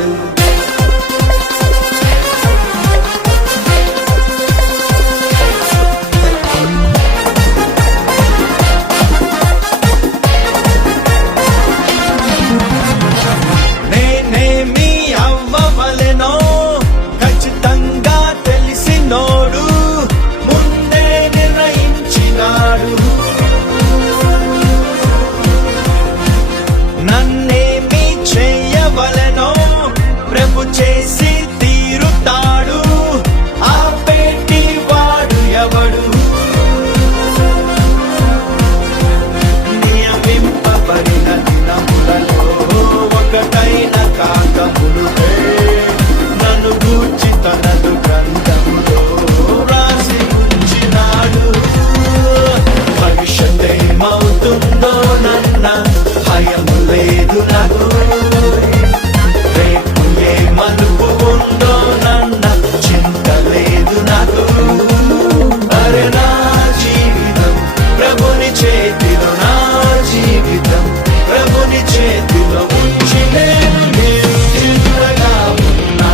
చేస్తాడు. నేనేమి అవ్వవలెనో ఖచ్చితంగా తెలిసినోడు ముందే నిర్ణయించినాడు. నన్నేమి చేయవలెనో ప్రభు చేసి తీరుతాడు. ఆపేటి వాడు ఎవడు? నియమింపబడిన దినములలో ఒకటైన కాకమునుపే నన్ను గూర్చి తనదు గ్రంథములో రాసి ఉంచినాడు. భవిష్యత్తేమవుతుందో నన్న భయము లేదు నాకు. రేపు ఏ మలుపు ఉందో నన్న చింత లేదు నాకు. అరే నా జీవితం ప్రభుని చేతిలో, నా జీవితం ప్రభుని చేతిలో ఉంచి నేను నిద్రగా ఉన్నా.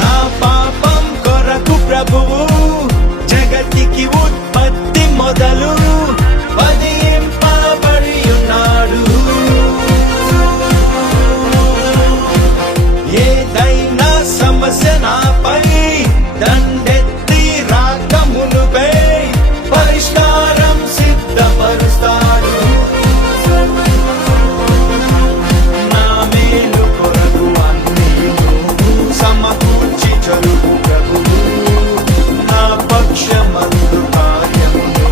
నా పాపం కొరకు ప్రభువు జగతికి ఉత్పత్తి మొదలు వధింపబడి ఉన్నాడు. ఏదైనా సమస్య నాపై దండెత్తి రాకమునుపై పరిష్కారం సిద్ధపరుస్తాడు. నా మేలు కొరకు అన్నీను సమకూర్చి జరుగు ప్రభువు. నా పక్షమందు కార్యమును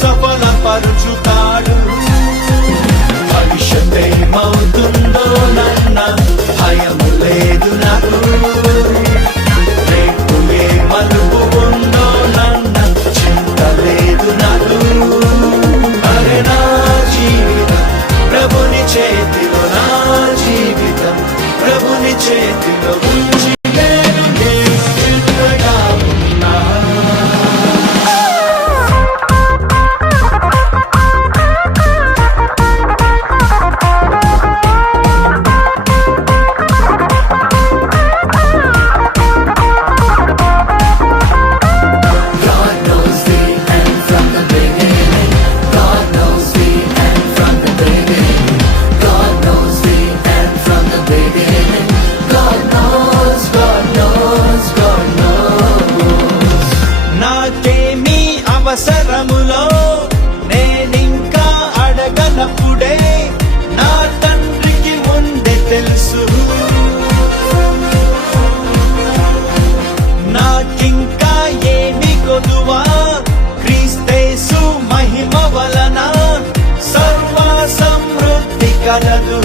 సఫలపరుచుతాడు. భవిష్యత్తేమవుతుందో నన్న భయము లేదు నాకు. రేపు ఏ మలుపు ఉందో నన్న చింత లేదు నాకు. అరే నా జీవితం ప్రభుని చేతిలో, నా జీవితం ప్రభుని చేతిలో ఉంచి నేను నిద్రగా ఉన్నా. God knows the end from the beginning. God knows the end from the beginning. God knows the end from the beginning. God knows, God knows, God knows. నాకేమీ అవసరములో నేనింకా అడగనప్పుడే నా తండ్రికి ముందే తెలుసు. నాకింకా ఏమి కొదువా క్రీస్తేసు మహిమ వలన సర్వ సమృద్ధి కలదు.